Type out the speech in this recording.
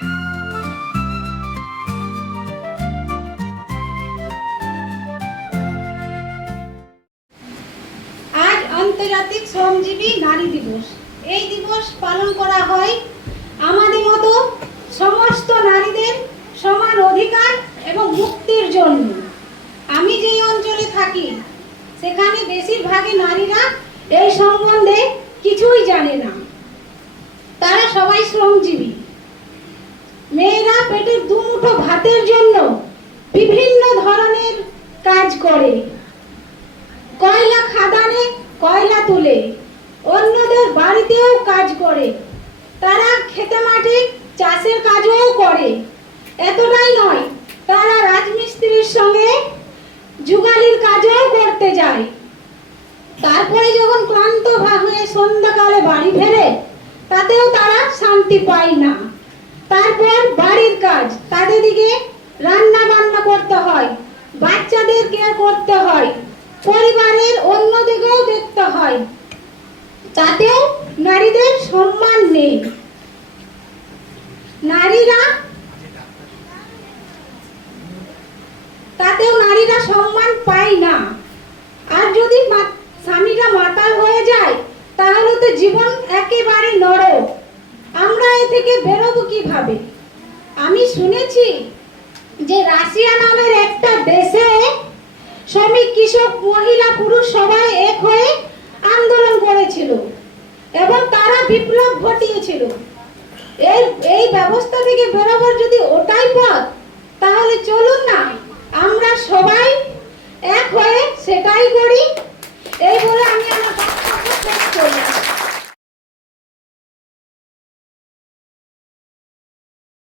আজ আন্তর্জাতিক শ্রমজীবী নারী দিবস। এই দিবস পালন করা হয় আমাদের মতো সমস্ত নারীদের সমান অধিকার এবং মুক্তির জন্য। আমি যেই অঞ্চলে থাকি, সেখানে বেশিরভাগই নারীরা এই সম্বন্ধে কিছুই জানে না তারা সবাই শ্রমজীবী পেটের দুমুঠো ভাতের জন্য বিভিন্ন ধরনের কাজ করে। কয়লা খাদানে কয়লা তুলে, অন্যদের বাড়িতেও কাজ করে। তারা খেতে মাঠে চাষের কাজও করে। এতটাই নয়, তারা রাজমিস্ত্রির সঙ্গে যুগালির কাজও করতে যায়। তারপরে যখন ক্লান্ত হয়ে সন্ধ্যাকালে বাড়ি ফেরে, তাতেও তারা শান্তি পায় না। তারপর বাড়ির কাজ। তাদের দিকে রান্না বান্না করতে হয়, বাচ্চাদের কেয়ার করতে হয়, পরিবারের অন্য দিকেও দেখতে হয়। তাতেও নারীদের সম্মান নেই। নারীরা তাতেও নারীরা সম্মান পায় না। আর যদি স্বামীরা মাতাল হয়ে যায়, তাহলে তো জীবন একেবারে নরক। আমরা এ থেকে বেরোবো কীভাবে? আমি শুনেছি যে রাশিয়া নামের একটা দেশে শ্রমিক কৃষক, মহিলা, পুরুষ সবাই এক হয়ে আন্দোলন করেছিল এবং তারা বিপ্লব ঘটিয়েছিল। এই এই ব্যবস্থা থেকে বেরোবার যদি ওটাই পথ, তাহলে চলুন না, আমরা সবাই এক হয়ে সেটাই করি। এই বলে আমি আমার বক্তব্য শেষ করলাম।